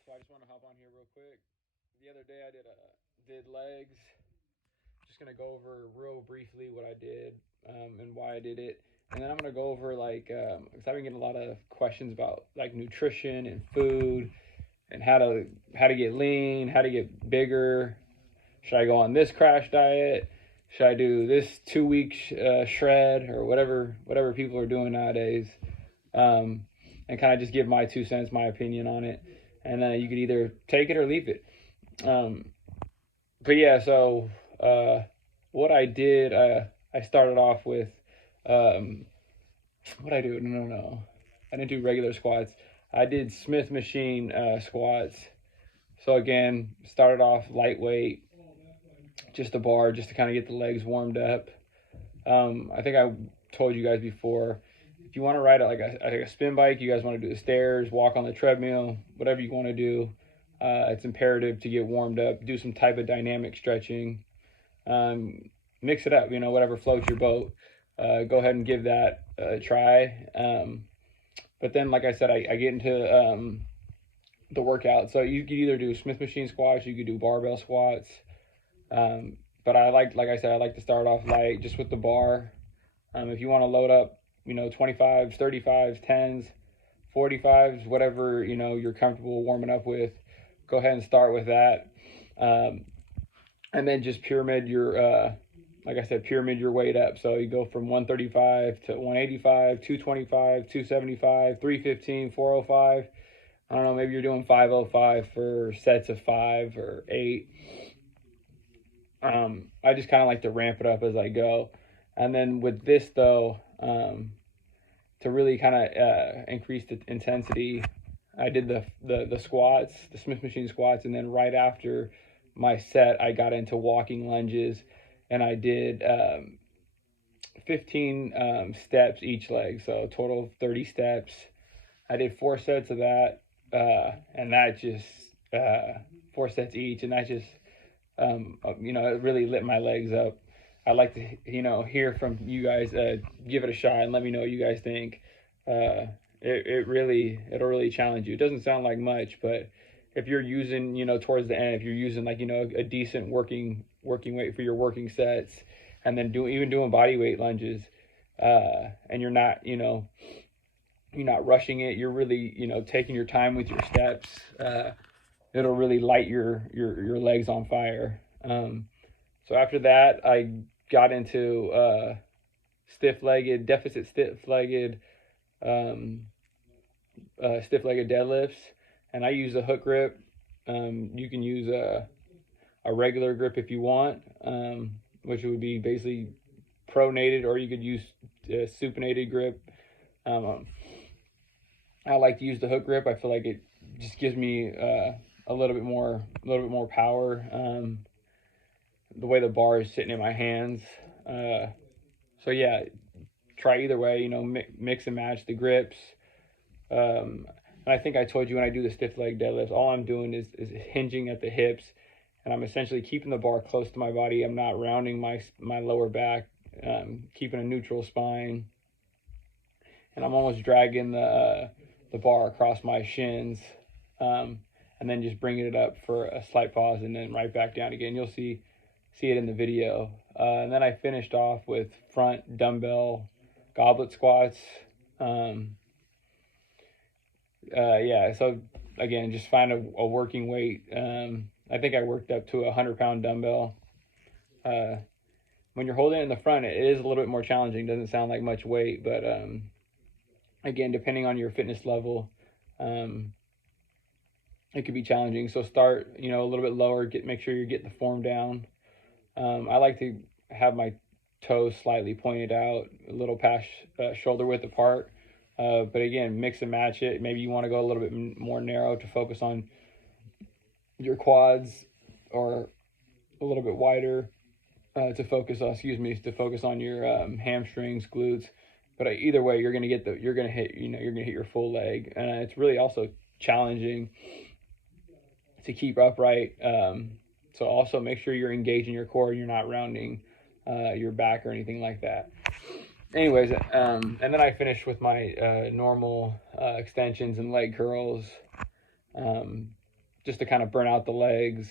So I just want to hop on here real quick. The other day I did legs. Just gonna go over real briefly what I did and why I did it, and then I'm gonna go over like because I've been getting a lot of questions about like nutrition and food and how to get lean, how to get bigger. Should I go on this crash diet? Should I do this 2 week shred or whatever people are doing nowadays? And kind of just give my 2 cents, my opinion on it, and you could either take it or leave it. Um, but yeah, so what I did, I started off with what I do. No, I didn't do regular squats. I did Smith machine squats. So again, started off lightweight, just a bar, just to kind of get the legs warmed up. I think I told you guys before, if you want to ride like a spin bike, you guys want to do the stairs, walk on the treadmill, whatever you want to do. It's imperative to get warmed up, do some type of dynamic stretching, mix it up, whatever floats your boat. Go ahead and give that a try. But then, like I said, I get into the workout. So you could either do Smith machine squats, you could do barbell squats. But like I said, I like to start off light just with the bar. If you want to load up, 25s, 35s, 10s, 45s, whatever, you're comfortable warming up with, go ahead and start with that. And then just pyramid your, like I said, pyramid your weight up. So you go from 135 to 185, 225, 275, 315, 405. I don't know, maybe you're doing 505 for sets of 5 or 8. I just kind of like to ramp it up as I go. And then with this though, to really kind of increase the intensity, I did the squats, the Smith machine squats, and then right after my set, I got into walking lunges, and I did 15 steps each leg, so a total of 30 steps. I did 4 sets of that, and that just 4 sets each, and that just it really lit my legs up. I'd like to, hear from you guys. Give it a shot and let me know what you guys think. It'll really challenge you. It doesn't sound like much, but if you're using, towards the end, if you're using like, a decent working weight for your working sets, and then doing body weight lunges, and you're not rushing it. You're really, taking your time with your steps. It'll really light your legs on fire. So after that, I got into deficit stiff-legged deadlifts, and I use a hook grip. You can use a regular grip if you want, which would be basically pronated, or you could use a supinated grip. I like to use the hook grip. I feel like it just gives me a little bit more power. The way the bar is sitting in my hands. So yeah, try either way. Mix and match the grips. And I think I told you when I do the stiff leg deadlifts, all I'm doing is hinging at the hips, and I'm essentially keeping the bar close to my body. I'm not rounding my lower back, keeping a neutral spine, and I'm almost dragging the bar across my shins, and then just bringing it up for a slight pause, and then right back down again. You'll see it in the video. And then I finished off with front dumbbell goblet squats. Yeah, so again, just find a working weight. I think I worked up to a 100-pound dumbbell. When you're holding it in the front, it is a little bit more challenging. Doesn't sound like much weight, but again, depending on your fitness level, it could be challenging. So start, a little bit lower. Make sure you're getting the form down. I like to have my toes slightly pointed out, a little past shoulder width apart. But again, mix and match it. Maybe you want to go a little bit more narrow to focus on your quads, or a little bit wider to focus on your hamstrings, glutes. But either way, you're gonna hit your full leg, and it's really also challenging to keep upright. So also make sure you're engaging your core and you're not rounding your back or anything like that. Anyways, and then I finished with my normal extensions and leg curls. just to kind of burn out the legs.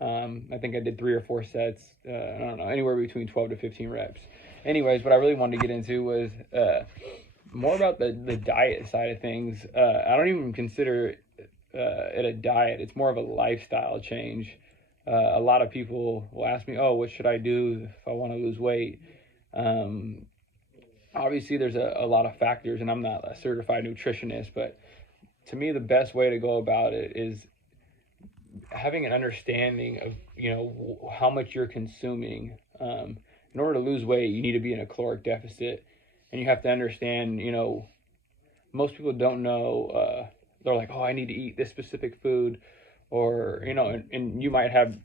I think I did 3 or 4 sets. I don't know, anywhere between 12 to 15 reps. Anyways, what I really wanted to get into was more about the diet side of things. I don't even consider it a diet. It's more of a lifestyle change. A lot of people will ask me, oh, what should I do if I want to lose weight? Obviously, there's a lot of factors, and I'm not a certified nutritionist, but to me, the best way to go about it is having an understanding of, how much you're consuming. In order to lose weight, you need to be in a caloric deficit, and you have to understand, most people don't know. They're like, oh, I need to eat this specific food, or, and you might have,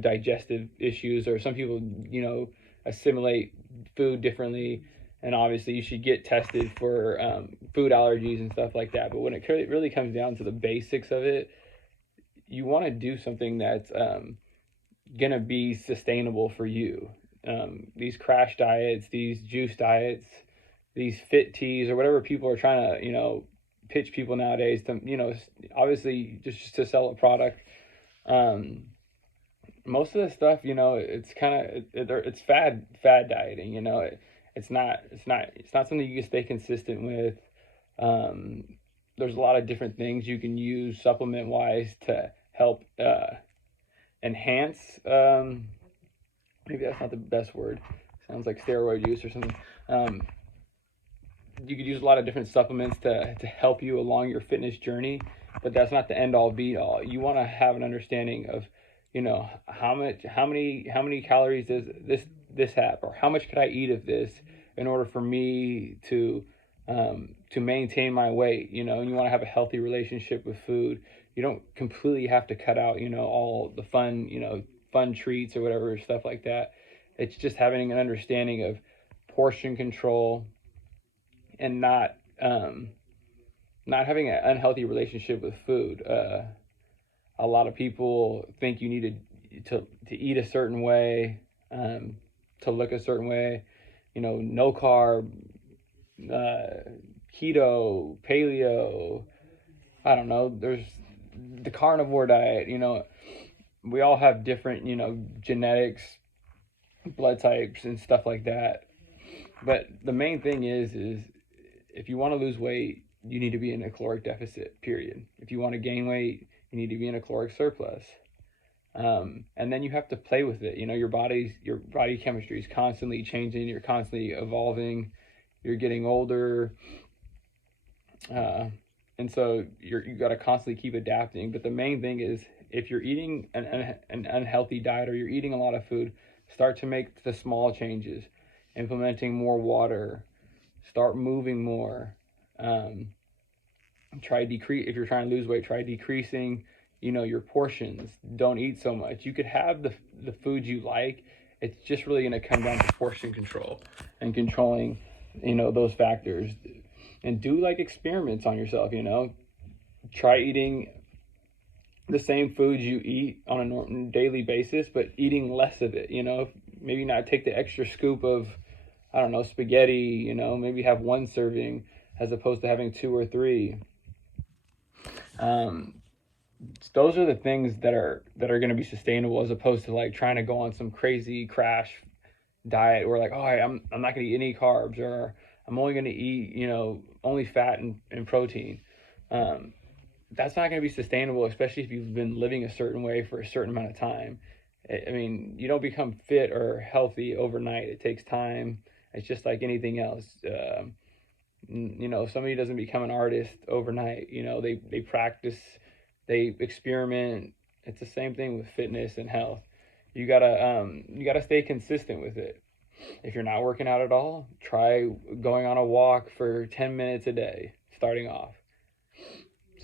digestive issues, or some people, assimilate food differently. And obviously you should get tested for food allergies and stuff like that. But when it really comes down to the basics of it, you want to do something that's going to be sustainable for you. These crash diets, these juice diets, these fit teas, or whatever people are trying to, pitch people nowadays to, obviously just to sell a product. Most of the stuff, it's kind of, it's fad dieting, it's not something you can stay consistent with. There's a lot of different things you can use supplement wise to help enhance, maybe that's not the best word, sounds like steroid use or something. You could use a lot of different supplements to help you along your fitness journey, but that's not the end all be all. You want to have an understanding of, how many calories does this have, or how much could I eat of this in order for me to maintain my weight, and you want to have a healthy relationship with food. You don't completely have to cut out, all the fun treats or whatever, stuff like that. It's just having an understanding of portion control, and not having an unhealthy relationship with food. A lot of people think you need to eat a certain way, to look a certain way, no carb, keto, paleo, I don't know, there's the carnivore diet. We all have different, genetics, blood types and stuff like that. But the main thing is if you want to lose weight, you need to be in a caloric deficit, period. If you want to gain weight, you need to be in a caloric surplus. And then you have to play with it. Your body chemistry is constantly changing. You're constantly evolving. You're getting older. And so you got to constantly keep adapting. But the main thing is, if you're eating an unhealthy diet, or you're eating a lot of food, start to make the small changes, implementing more water, start moving more. If you're trying to lose weight, try decreasing, your portions. Don't eat so much. You could have the food you like. It's just really going to come down to portion control and controlling, those factors. And do experiments on yourself, try eating the same foods you eat on a daily basis, but eating less of it, maybe not take the extra scoop of, I don't know, spaghetti, maybe have 1 serving as opposed to having 2 or 3. Those are the things that are going to be sustainable, as opposed to trying to go on some crazy crash diet where I'm not going to eat any carbs, or I'm only going to eat, only fat and protein. That's not going to be sustainable, especially if you've been living a certain way for a certain amount of time. I mean, you don't become fit or healthy overnight. It takes time. It's just like anything else. Somebody doesn't become an artist overnight. They practice, they experiment. It's the same thing with fitness and health. You gotta stay consistent with it. If you're not working out at all, try going on a walk for 10 minutes a day, starting off.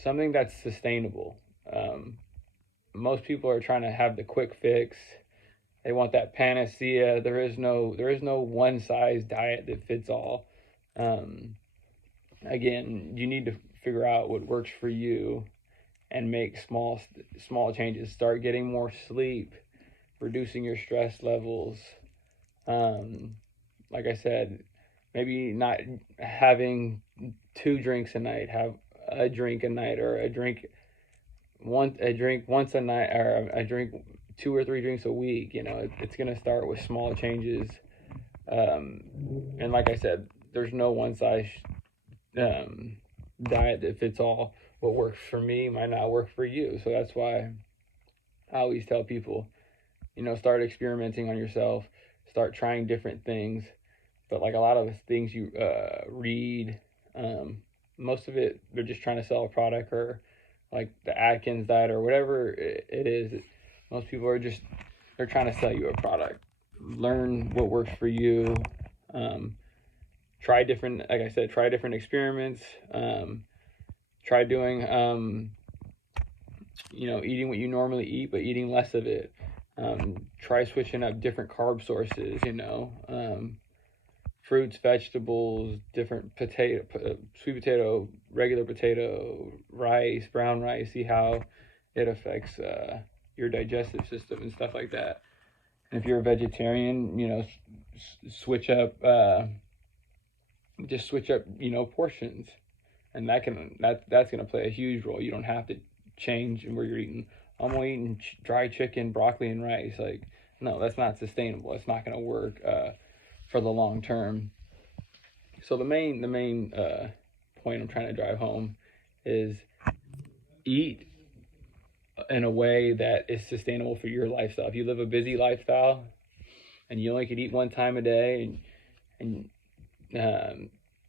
Something that's sustainable. Most people are trying to have the quick fix. They want that panacea. There is no one size diet that fits all. Again, you need to figure out what works for you and make small changes. Start getting more sleep, reducing your stress levels. Like I said, maybe not having 2 drinks a night, have a drink a night, or a drink I drink once a night, or I drink 2 or 3 drinks a week. You know, it's going to start with small changes. And like I said, there's no one size diet that fits all. What works for me might not work for you. So that's why I always tell people, you know, start experimenting on yourself, start trying different things. But like a lot of the things you read, most of it, they're just trying to sell a product, or like the Atkins diet or whatever it is. Most people are just, they're trying to sell you a product. Learn what works for you. Try different, like I said, try different experiments. Try doing, you know, eating what you normally eat, but eating less of it. Try switching up different carb sources, you know, fruits, vegetables, different sweet potato, regular potato, rice, brown rice, see how it affects your digestive system and stuff like that. And if you're a vegetarian, you know, switch up, just switch up, you know, portions. And that's going to play a huge role. You don't have to change where you're eating. I'm only eating dry chicken, broccoli, and rice. Like, no, that's not sustainable. It's not going to work for the long term. So the main point I'm trying to drive home is eat in a way that is sustainable for your lifestyle. If you live a busy lifestyle and you only could eat one time a day, and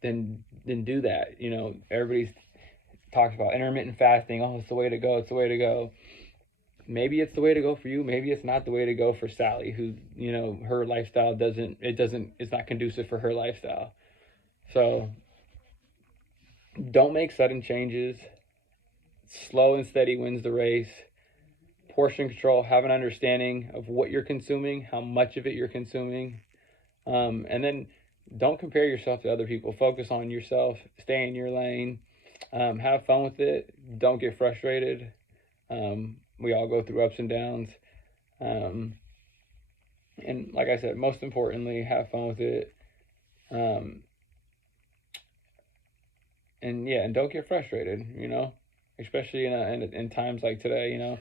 then do that. You know, everybody talks about intermittent fasting. Oh, it's the way to go. It's the way to go. Maybe it's the way to go for you. Maybe it's not the way to go for Sally, who, you know, her lifestyle it's not conducive for her lifestyle. So don't make sudden changes. Slow and steady wins the race. Portion control, have an understanding of what you're consuming, how much of it you're consuming. And then don't compare yourself to other people. Focus on yourself. Stay in your lane. Have fun with it. Don't get frustrated. We all go through ups and downs. And like I said, most importantly, have fun with it. And yeah, and don't get frustrated, you know, especially in times like today, you know.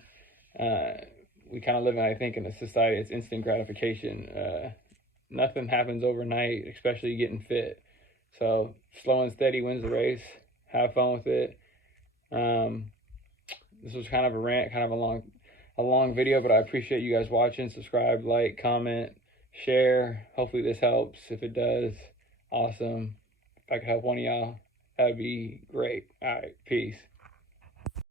We kind of live in, I think, in a society, it's instant gratification. Nothing happens overnight, especially getting fit. So slow and steady wins the race. Have fun with it. This was kind of a rant, kind of a long video, but I appreciate you guys watching. Subscribe, like, comment, share. Hopefully this helps. If it does, awesome. If I could help one of y'all, that'd be great. All right, peace.